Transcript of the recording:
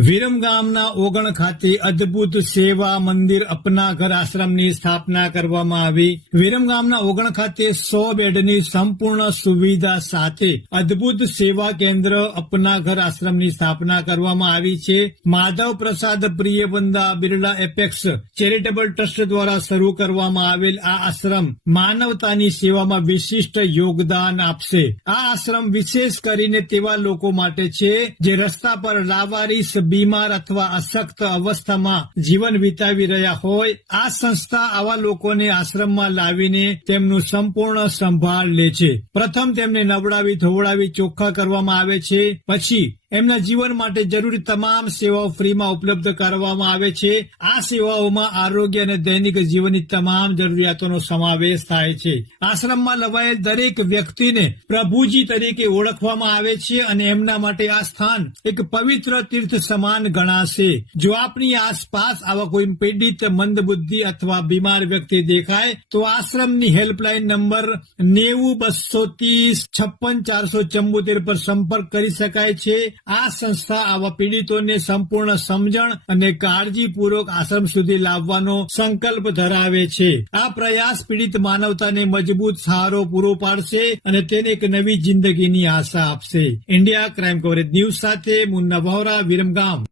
વિરમગામના ઓગણ ખાતે અદભુત સેવા મંદિર અપના ઘર આશ્રમની સ્થાપના કરવામાં આવી. વિરમગામના ઓગણ ખાતે સો બેડની સંપૂર્ણ સુવિધા સાથે અદભુત સેવા કેન્દ્ર અપના ઘર આશ્રમની સ્થાપના કરવામાં આવી છે. Madhav Prasad Priyamvada Birla apex charitable trust દ્વારા શરૂ કરવામાં આવેલ આ આશ્રમ માનવતાની સેવામાં વિશિષ્ટ યોગદાન આપશે. આ આશ્રમ વિશેષ કરીને તેવા લોકો માટે છે, જે રસ્તા પર લાવારીસ બીમાર અથવા અશક્ત અવસ્થામાં જીવન વિતાવી રહ્યા હોય, આ સંસ્થા આવા લોકોને આશ્રમમાં લાવીને તેમનું સંપૂર્ણ સંભાળ લે છે. પ્રથમ તેમને નવડાવી ધોવડાવી ચોખ્ખા કરવામાં આવે છે, પછી એમના જીવન માટે જરૂરી તમામ સેવાઓ ફ્રીમાં ઉપલબ્ધ કરવામાં આવે છે. આ સેવાઓમાં આરોગ્ય અને દૈનિક જીવનની તમામ જરૂરિયાતોનો સમાવેશ થાય છે. આશ્રમમાં લવાયેલ દરેક વ્યક્તિને પ્રભુજી તરીકે ઓળખવામાં આવે છે અને એમના માટે આ સ્થાન એક પવિત્ર તીર્થ સમાન ગણાશે. જો આપની આસપાસ આવા કોઈ પીડિત, મંદબુદ્ધિ અથવા બીમાર વ્યક્તિ દેખાય, તો આશ્રમની હેલ્પલાઇન નંબર નેવું બસો ત્રીસ છપ્પન ચારસો ચંબોતેર પર સંપર્ક કરી શકાય છે. આ સંસ્થા આવા પીડિતોને સંપૂર્ણ સમજણ અને કાળજીપૂર્વક આશ્રમ સુધી લાવવાનો સંકલ્પ ધરાવે છે. આ પ્રયાસ પીડિત માનવતાને મજબૂત સહારો પૂરો પાડશે અને તેને એક નવી જિંદગીની આશા આપશે. ઇન્ડિયા ક્રાઇમ કવરેજ ન્યૂઝ સાથે મુન્ના વહોરા વિરમગામ.